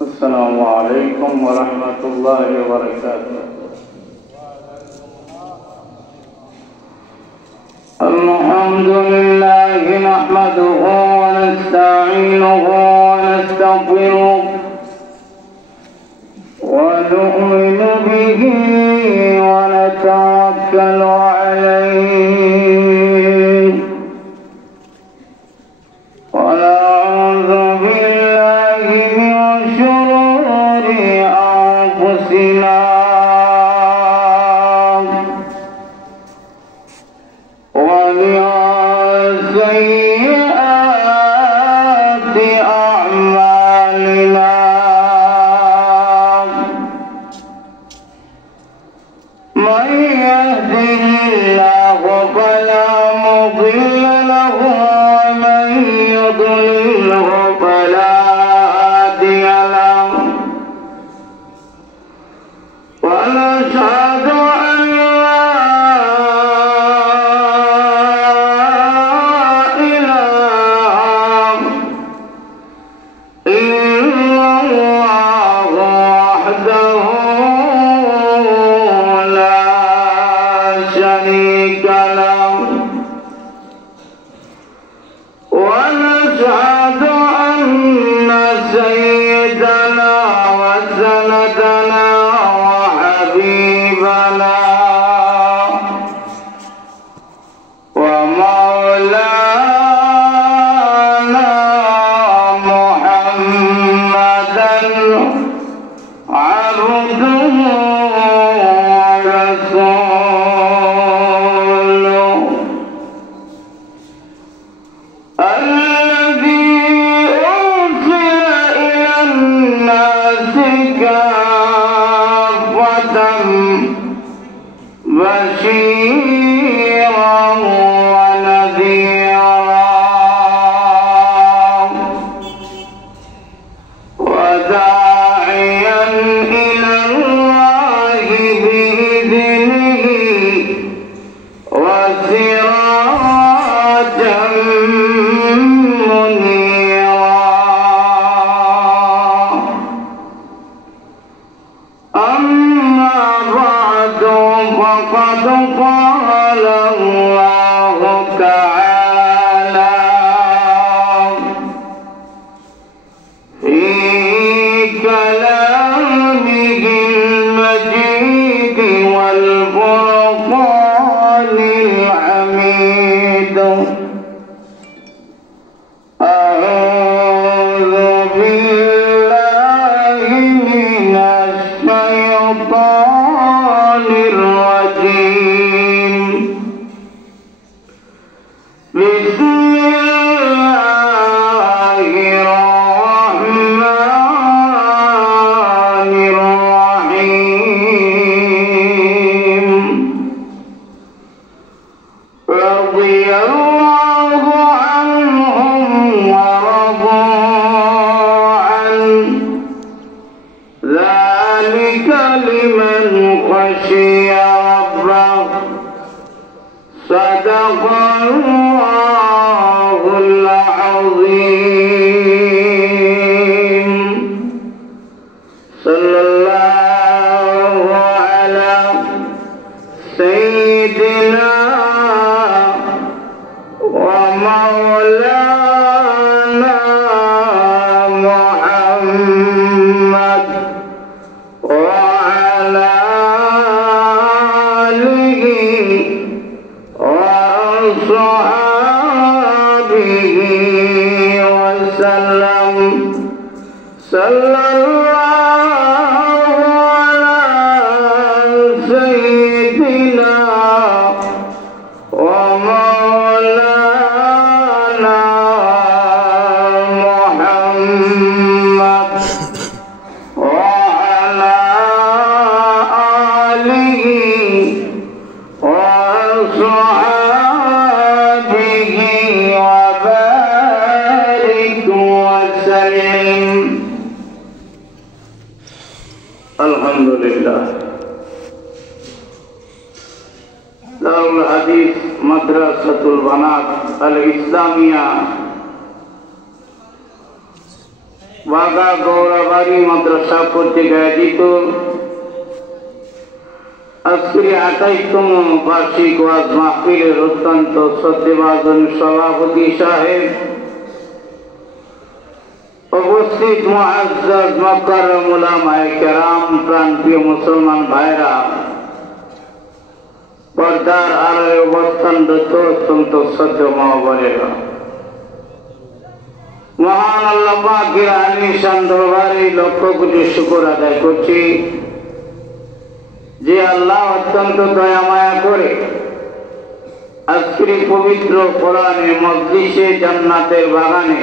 السلام عليكم ورحمة الله وبركاته. الحمد لله نحمده ونستعينه ونستغفره ونؤمن به ونتوكل عليه ونعوذ بالله من شرور أنفسنا ومن سيئات أعمالنا من يهده الله فلا مضل له ومن يضلله فلا هادي له ونشهد أن لا إله إلا الله وحده لا شريك له ونشهد أن سيدنا وسندنا وحبيبنا ومولانا محمدا عبده ورسوله الذي أرسل إلى الناس كافة بشيرا ونذيرا وداعيا إلى الله بإذنه وسراجا منيرا. أما بعد فقد قال الله تعالى في كلامه المجيد والفرقان الحميد: أعوذ بالله من الشيطان الرجيم. بسم الله الرحمن الرحيم. رضي الله عنهم ورضوا عنه ذلك لمن خشي ربه. صدق الله العظيم. صلى الله على سيدنا ومولانا محمد وعلى آله وأصحابه وسلم. صلى الله على سيدنا ومولانا محمد وعلى آله وأصحابه وبارك وسلم. الحمد لله. হাদিস মাদ্রাসাতুল বানাত আল ইসলামিয়া বাগা গৌরাবাড়ি মাদ্রাসা কর্তৃক আয়োজিত আজকের 28তম বার্ষিক ওয়াজ মাহফিলের অত্যন্ত শ্রদ্ধেভাজন সভাপতি সাহেব, উপস্থিত মুআজ্জাজ মুকাররম উলামায়ে কেরাম, প্রাণপ্রিয় মুসলমান ভাইরা, পর্দার আড়ালে অবস্থানরত অত্যন্ত শ্রদ্ধেয় মা বোনেরা, মহান আল্লাহ পাকের আলিশান দরবারে লক্ষ কোটি শুকর আদায় করছি যে আল্লাহ অত্যন্ত দয়া মায়া করে আজকের পবিত্র কোরআনের মজলিসে জান্নাতের বাগানে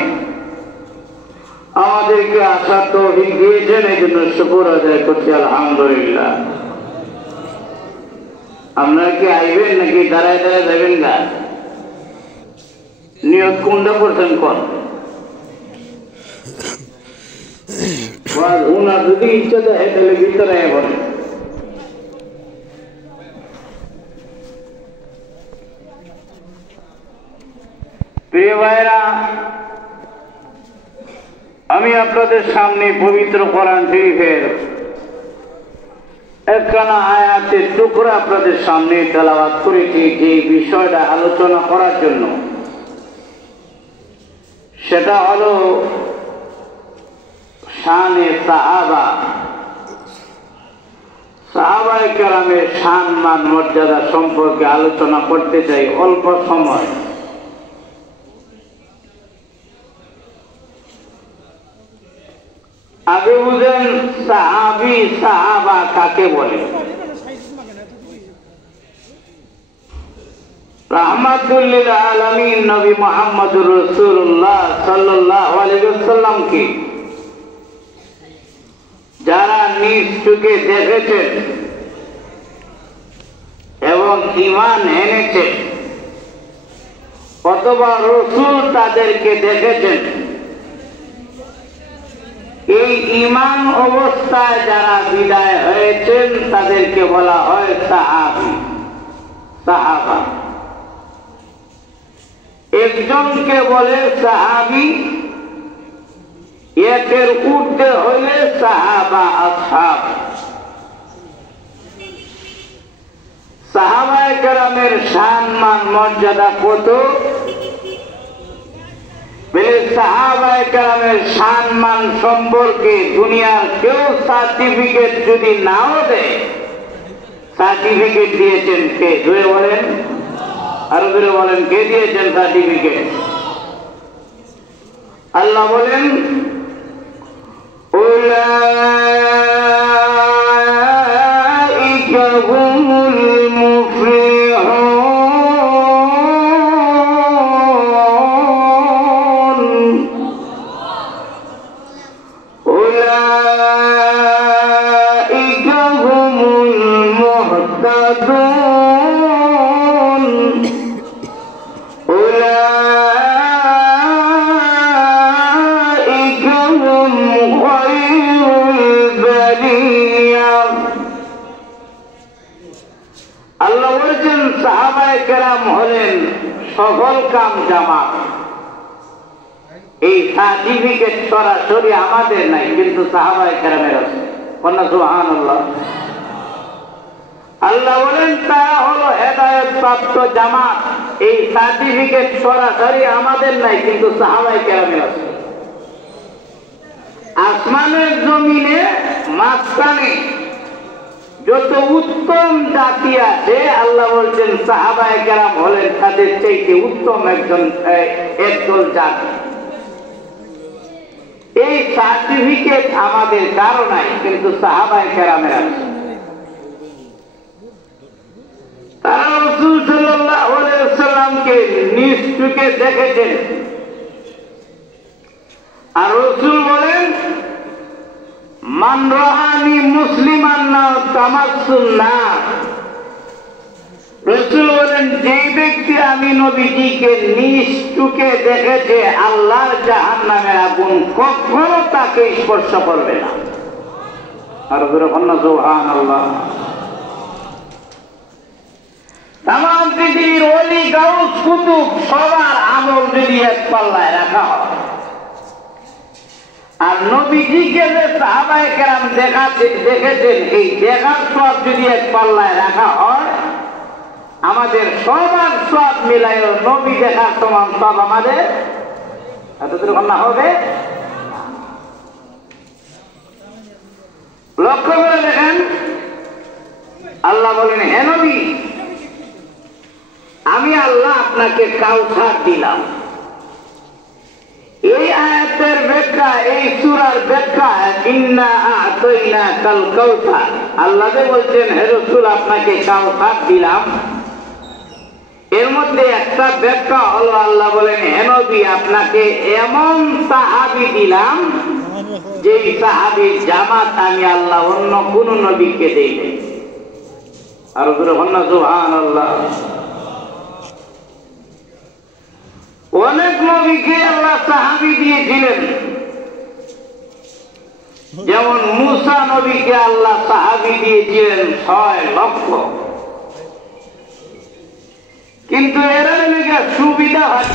আমাদেরকে আসার তৌফিক দিয়েছেন। এই জন্য শুকর আদায় করছি আলহামদুলিল্লাহ। আপনারা কি আইবেন নাকি দাঁড়ায় দাঁড়ায় যাবেন? না নিয়ত কোনটা করছেন? কোন উনার যদি ইচ্ছা দেয় তাহলে ভিতরে বলেন। প্রিয় ভাইরা, আমি আপনাদের সামনে পবিত্র কোরআন শরীফের একখানা আয়াতের টুকরা আপনাদের সামনে তেলাওয়াত করেছি যে বিষয়টা আলোচনা করার জন্য। সেটা হলো শানে সাহাবা, সাহাবায়ে কেরামের শান মান মর্যাদা সম্পর্কে আলোচনা করতে চাই অল্প সময়। আগে বুঝেন সাহাবী সাহাবা কাকে বলে। রাহমাতুল লিল আলামিন নবী মুহাম্মদুর রাসূলুল্লাহ সাল্লাল্লাহু আলাইহি ওয়াসাল্লামকে যারা নিজ চোখে দেখেছেন এবং ঈমান এনেছেন, অথবা রাসূল তাদেরকে দেখেছেন, এই ঈমান অবস্থায় যারা বিদায় হয়েছেন তাদেরকে বলা হয় সাহাবী, সাহাবা। একজনকে বলে সাহাবী, একের ঊর্ধ্বে হইলে সাহাবা আসহাব। সাহাবায়ে কেরামের শান মান মর্যাদা কত? সাহাবায়ে কেরামের শান মান সম্পর্কে দুনিয়ার কেউ সার্টিফিকেট যদি নাও দেয়, সার্টিফিকেট দিয়েছেন কে? জোরে বলেন, আরো জোরে বলেন, কে দিয়েছেন সার্টিফিকেট? আল্লাহ বলেন উলাইকা হুমুল মুফলিহুন, উলাইকা হুমুল মুহতাদুন, আল্লাহ বলেছেন সাহাবায়ে কেরাম হলেন সফল কাম জামাত। এই সার্টিফিকেট সরাসরি আমাদের নাই, কিন্তু সাহাবায়ে কেরামের আছে। সুবহানাল্লাহ। আল্লাহ বলেন তারা হলো হেদায়েত প্রাপ্ত জামাত। এই সার্টিফিকেট সরাসরি আমাদের নাই, কিন্তু সাহাবায়ে কেরামের আছে। আসমানের জমিনে মাঝখানে যত উত্তম জাতি আছে, আল্লাহ বলছেন সাহাবায়ে কেরাম হলেন তাদের চাইতে উত্তম একদল জাতি। এই সার্টিফিকেট আমাদের কারো নাই, কিন্তু সাহাবায়ে কেরামের আছে। তারা রাসূল সাল্লাল্লাহু আলাইহি ওয়াসাল্লামকে নিজ চোখে দেখেছেন। আর রাসূল বলেন মান রাআনি মুসলিমান না তামাসসুন না। রাসূল বলেন যে ব্যক্তি আমি নবীজিকে নিজ চোখে দেখেছে, আল্লাহর জাহান্নামের আগুন কখনো তাকে স্পর্শ করবে না। আর সুবহানাল্লাহ। তামাম পৃথিবীর অলি গাউস কুতুব সবার আমল যদি এক পাল্লায় রাখা হয়, আর নবীজিকে যে সাহাবায়ে কেরাম দেখেছেন এই দেখার সব যদি এক পাল্লায় রাখা হয়, আমাদের সবার সব মিলায় নবী দেখার সমান সব আমাদের এতটুকু না হবে। লক্ষ্য করে দেখেন, আল্লাহ বলেন, হে নবী, আমি আল্লাহ আপনাকে কাউসার দিলাম। এই আয়াতের ব্যাখ্যা, এই সূরার ব্যাখ্যা, ইন্না আ'তাইনাকাল কাউসার। আল্লাহ যে বলছেন, হে রাসূল, আপনাকে কাউসার দিলাম, এর মধ্যে একটা ব্যাখ্যা হলো আল্লাহ বলেন, হে নবী, আপনাকে এমন সাহাবী দিলাম যে সাহাবীর জামাত আমি আল্লাহ অন্য কোন নবীকে দেই নাই। আর সুবহানাল্লাহ। অনেক নবীকে আল্লাহ সাহাবী দিয়েছিলেন, যেমন মূসা নবীকে আল্লাহ সাহাবী দিয়েছিলেন 6 লক্ষ। কিন্তু এরা নাকি সুবিধা হয়,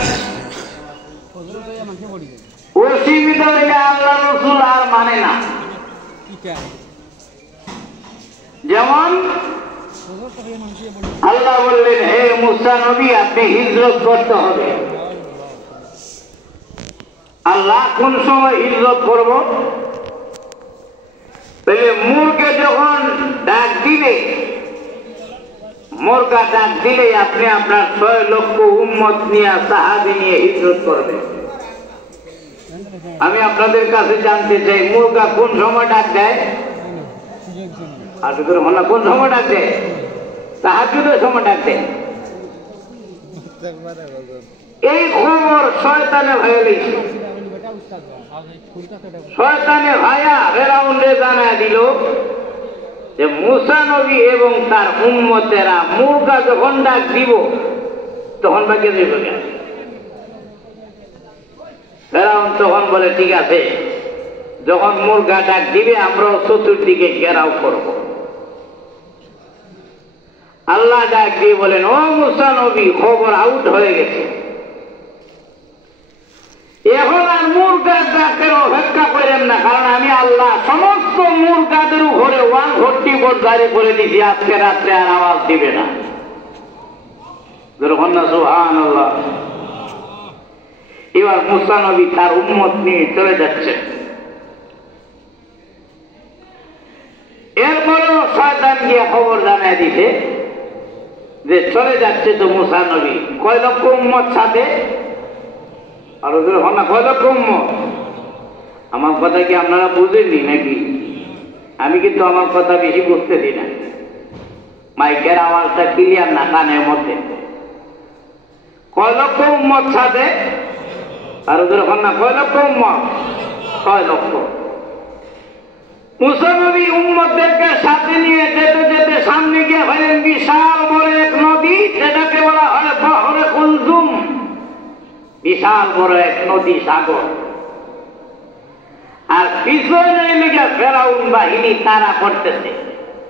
অসুবিধা হইলে আল্লাহ রাসূল আর মানে না। যেমন আল্লাহ বললেন, হে মূসা নবী, আপনি হিজরত করতে হবে। আল্লাহ কোন সময় হিজরত করব? তাহলে মুরকে যখন ডাক দিলে, মোরকা ডাক দিলে আপনি আপনার 6 লক্ষ উম্মত নিয়ে, সাহাবী নিয়ে হিজরত করবেন। আমি আপনাদের কাছে জানতে চাই, মুরকা কোন সময় ডাক দেয়? আর কোন সময় ডাক দেয়? তাহাজ্জুদের সময় ডাক দেয়। এই খবর শয়তানে ভাইয়া দিয়েছে। শয়তানে ভাইয়া ফেরাউনকে জানায় দিল যে মূসা নবী এবং তার উম্মতেরা মুরগা যখন ডাক দিব তখন বাকি দিব কেন? ফেরাউন তখন বলে, ঠিক আছে, যখন মুরগা ডাক দিবে আমরাও চতুর্দিকে ঘেরাও করব। আল্লাহ ডাক দিয়ে বলেন, ও মূসা নবী, খবর আউট হয়ে গেছে, এখন আর মুরগার ডাকের অপেক্ষা করেন না, কারণ আমি আল্লাহ সমস্ত মুরগাদের উপরে 140 জারি করে দিছি, আজকে রাত্রে আর আওয়াজ দিবে না। সুবহানাল্লাহ। এবার মূসা নবী তার উম্মত নিয়ে চলে যাচ্ছে। এরপরেও শয়তান গিয়ে খবর জানায় দিছে যে চলে যাচ্ছে তো মূসা নবী, কয় লক্ষ উম্মত সাথে? আর ওদের হন্না কয় লক্ষ উম্মত? আমার কথা কি আপনারা বুঝেননি নাকি? আমি কিন্তু আমার কথা বেশি বুঝতেছি না, মাইকের আওয়াজটা ক্লিয়ার না কানের মধ্যে। কয় লক্ষ উম্মত সাথে? আর ওদের হন্না কয় লক্ষ উম্মত? 6 লক্ষ। মূসা নবী উম্মতদেরকে সাথে নিয়ে যেতে যেতে সামনে গিয়ে ফেলেন বিশাল বড় এক নদী, যেটাকে বলা হয় বহরে কুলজুম। বিশাল বড় এক নদী, সাগর। আর পিছনে লেগে ফেরাউন বাহিনী তারা করতেছে।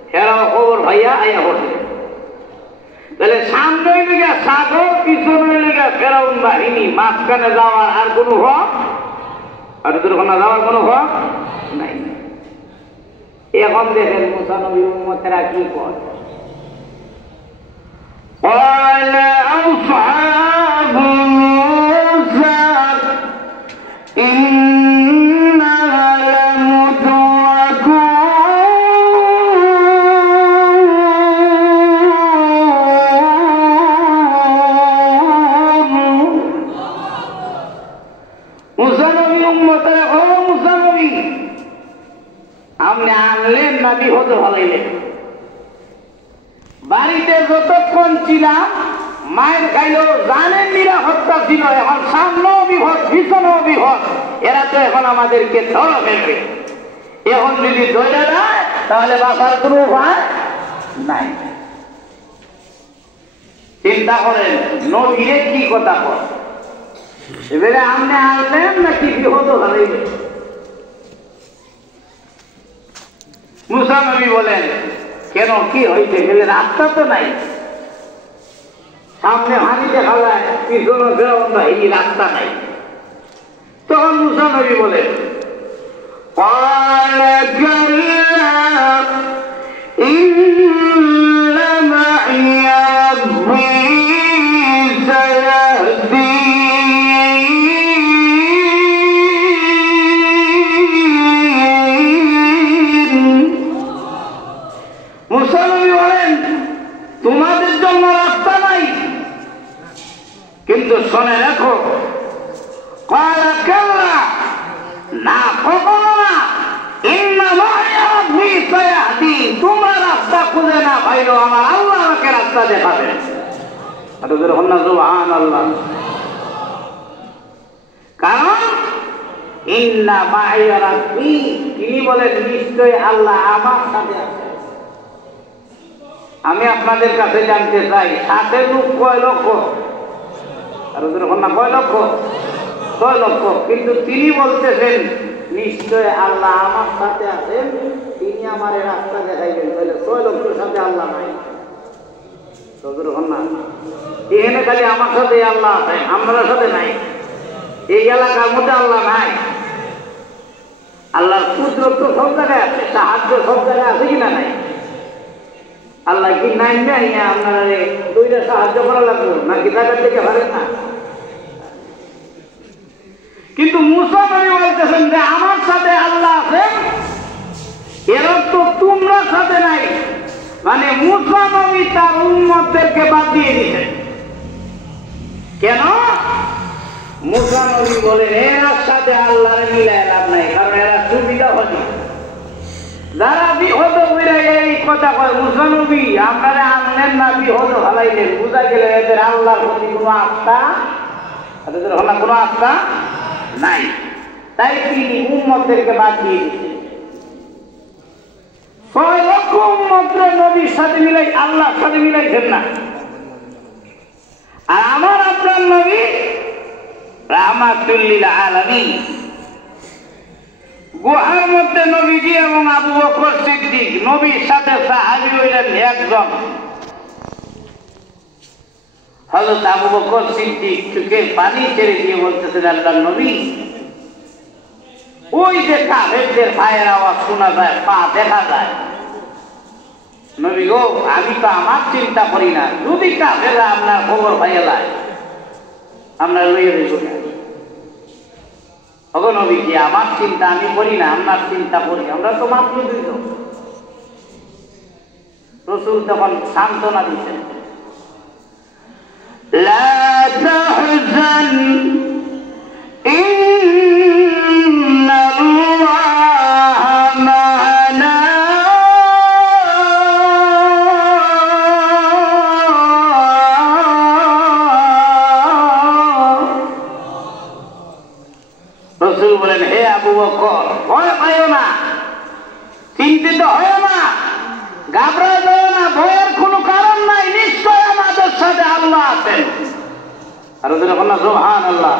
ফেরাও খবর ভাইয়া আয়া করছে। তাহলে সামনে লেগে সাগর, পিছনে লেগে ফেরাউন বাহিনী, মাঝখানে যাওয়ার আর কোনো হক, আর দুর্ঘটনা যাওয়ার কোনো হক নাই। এখন দেখেন মূসা নবীর উম্মতেরা কি করে। قال أصحاب موسى إنا لمدركون। মূসা নবীর উম্মতেরা, ও মূসা নবী, আপনি আনলেন না বিপদে ফলাইলেন। বাড়িতে যতক্ষণ ছিলাম মায়ের খাইলেও জানেন নিরাপত্তা ছিল, এখন সামনেও বিপদ, পিছনেও বিপদ, এরা তো এখন আমাদেরকে ধরা ফেলবে। এখন যদি ধরে দেয় তাহলে বাঁচার কোনো উপায় নাই। চিন্তা করেন নবীরে কি কথা কর, এবারে আপনি আনলেন নাকি বিপদে ফলাইলেন? মূসা নবী বলেন, কেন কি হয়েছে? রাস্তা তো নাই, সামনে হানি দেখা যায়, পিছনে ফেরাউন বাহিনী, রাস্তা নাই। তখন মুসা নবী বলেন, قال كلا إن معي ربي سيهدين। মুসা নবী বলেন, তোমাদের জন্য রাস্তা নাই, কিন্তু শুনে রাখো, قال كلا না, কখনো না, ইন্না মা'ই রাব্বী সায়াহদিন। তোমরা রাস্তা খুঁজে না পাইলো, আমার আল্লাহ আমাকে রাস্তা দেখাবেন। সুবহানাল্লাহ। কারণ ইন্না মা'ই রাব্বী, তিনি বলেন নিশ্চয় আল্লাহ আমার সাথে আছেন। আমি আপনাদের কাছে জানতে চাই, সাথে লোক কয় লক্ষ? আর কয় লক্ষ? 6 লক্ষ। কিন্তু তিনি বলতেছেন নিশ্চয় আল্লাহ আমার সাথে আছেন, তিনি আমার রাস্তা দেখাইবেন। তাহলে 6 লক্ষের সাথে আল্লাহ নাই। এখানে খালি আমার সাথে আল্লাহ আছে, আমরা সাথে নাই। এই এলাকার মধ্যে আল্লাহ নাই। আল্লাহর কুদরত তো সব জায়গায় আছে, সাহায্য সব জায়গায় আছে কিনা নাই? আল্লাহ কি নাই নাই আপনারা দুইটা সাহায্য করা লাগবে নাকি জায়গা থেকে পারেন না? কিন্তু মুসা নবী বলতেছেন যে আমার সাথে আল্লাহ আছে, এর অর্থ তোমরা সাথে নাই। মানে মুসা নবী তার উম্মতদেরকে বাদ দিয়ে দিতেন। কেন? মুসা নবী বলেন এর সাথে আল্লাহর মিলায় লাভ নাই, কারণ এরা সুবিধা হয়নি। যারা বিহত হইয়া এই কথা কয়, মুসা নবী আপনারা আনলেন না, বিহত হালাইলেন, বুঝা গেলে এদের আল্লাহর প্রতি কোনো আস্থা, এদের কোনো আস্থা নাই। তাই তিনি উম্মতদেরকে বাদ দিয়ে দিচ্ছেন। 6 লক্ষ উম্মতরে নবীর সাথে মিলাই, আল্লাহর সাথে মিলাইছেন না। আর আমার আপনার নবী রাহমাতুল লিল আলামিন। গুহার মধ্যে নবীজি এবং আবু বকর সিদ্দিক, নবীর সাথে সাহাবী হইলেন একজন। হযরত আবু বকর সিদ্দিক চোখের পানি ছেড়ে দিয়ে বলতেছেন, আল্লাহর নবী, ওই যে কাফেরদের পায়ের আওয়াজ শোনা যায়, পা দেখা যায়। নবী গো, আমি তো আমার চিন্তা করি না, যদি কাফেররা আপনার খবর পাইয়া যায়, আমরা লইয়া দিব না। ওগো নবী, কি আমার চিন্তা আমি করি না, আপনার চিন্তা করি, আমরা তো মাত্র 2 জন। রাসূল তখন সান্ত্বনা দিচ্ছেন, লা তাহজান ইন্নাল্লাহা মা'ানা। রাসূল বলেন, হে আবু বকর, ভয় পাইও না, চিন্তিত হয়ো না, ঘাবড়া যাও না, ভয়ের কোনো কারণ নাই, নিশ্চয় আমাদের সাথে আল্লাহ আছেন। আর যখন সুবহানাল্লাহ,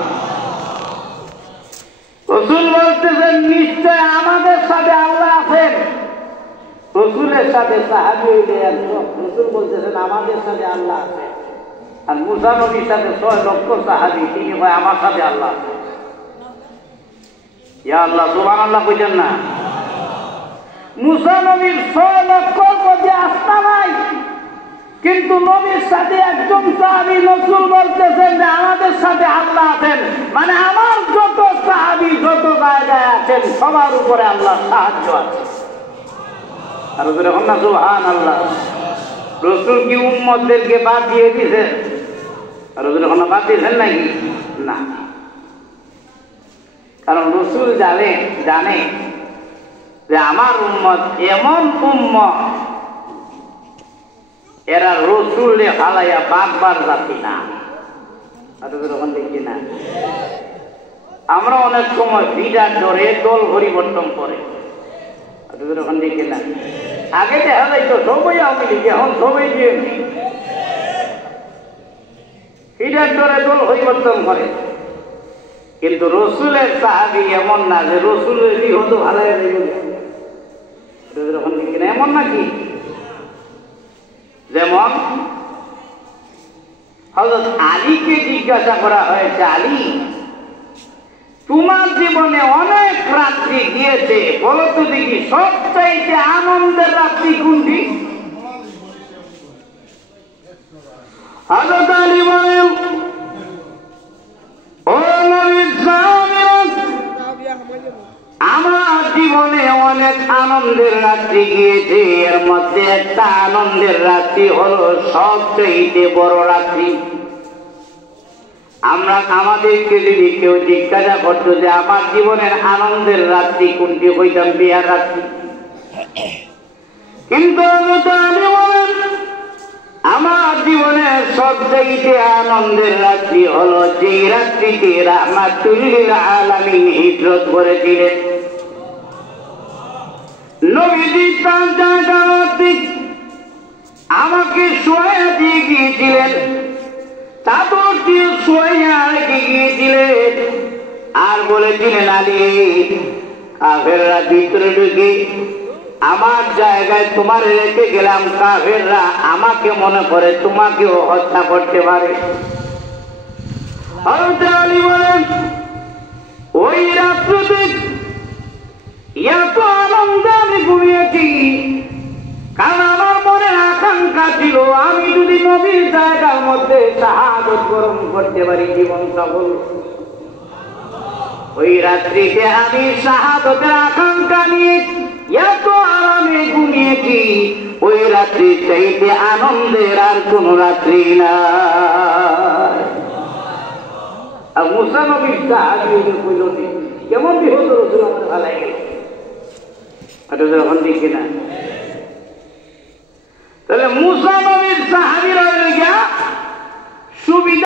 রাসূল বলতেছেন নিশ্চয় আমাদের সাথে আল্লাহ আছেন। রাসূলের সাথে সাহাবী হইলে একজন, রাসূল বলতেছেন আমাদের সাথে আল্লাহ আছেন। আর মুসা নবীর সাথে 6 লক্ষ সাহাবী, তিনি কয় আমার সাথে আল্লাহ আছেন। ইয়া আল্লাহ, সুবহানাল্লাহ কইতেন না? মুসা নবীর 6 লক্ষর প্রতি আস্থা নাই, কিন্তু নবীর সাথে একজন সাহাবী, রাসূল বলতেছেন যে আমাদের সাথে আল্লাহ আছেন। মানে আমার যত সাহাবী যত জায়গায় আছেন, সবার উপরে আল্লাহর সাহায্য আছে। আর যখন না সুবহানাল্লাহ, রাসূল কি উম্মতদেরকে বাদ দিয়ে দিয়েছেন? আর যখন বাদ দিয়েছেন নাকি? না, কারণ রাসূল জানে যে আমার উম্মত এমন উম্মত, এরা রাসূলকে হালাইয়া বাগবার জাতি না। যখন দেখি না, আমরা অনেক সময় বিরাট ডরে দল পরিবর্তন করে, যখন দেখি না। আগে দেখা যাইতো সবাই আওয়ামী লীগ, এখন সবাই বিএনপি। বিরাট ডরে দল পরিবর্তন করে। কিন্তু রাসূলের সাহাবী এমন না যে রাসূলের বিহত হারাইয়া যাইবে, যখন দেখি না। এমন নাকি? যেমন হযরত আলীকে জিজ্ঞাসা করা হয়েছে, আলী তোমার জীবনে অনেক রাত্রি গিয়েছে, বলো তো দেখি সবচাইতে আনন্দের রাত্রি কোনটি? হযরত আলী বলেন, ও নবীর সাহাবীরা, আমার জীবনে অনেক আনন্দের রাত্রি গিয়েছে, এর মধ্যে একটা আনন্দের রাত্রি হলো সবচাইতে বড় রাত্রি। আমরা আমাদেরকে যদি কেউ জিজ্ঞাসা করতো যে আমার জীবনের আনন্দের রাত্রি কোনটি, হইতাম বিয়ার রাত্রি। কিন্তু আমি বলেন, আমার জীবনের সবচাইতে আনন্দের রাত্রি হলো যেই রাত্রিতে রাহমাতুল লিল আলামিন হিজরত করেছিলেন। নবীজি তার জায়গাতে আমাকে শোয়া দিয়ে গিয়েছিলেন, চাদর দিয়ে শোয়া রেখে গিয়েছিলেন, আর বলেছিলেন, আলী কাফেররা ভিতরে ঢুকে আমার জায়গায় তোমার রেখে গেলাম, কাফেররা আমাকে মনে করে তোমাকেও হত্যা করতে পারে। হযরত আলী বলেন, ওই রাত্রিতে এত আনন্দে আমি ঘুমিয়েছি, কারণ আমার মনে আকাঙ্ক্ষা ছিল আমি যদি নবীর জায়গার মধ্যে শাহাদত বরণ করতে পারি, জীবন সফল। ওই রাত্রিতে আমি শাহাদতের আকাঙ্ক্ষা নিয়ে এত আরামে ঘুমিয়েছি, ওই রাত্রি চাইতে আনন্দের আর কোন রাত্রি না। মুসা নবী কেমন বিহত রসুল আমার ভালো লাগে, যখন দেখি না, তাহলে মুসা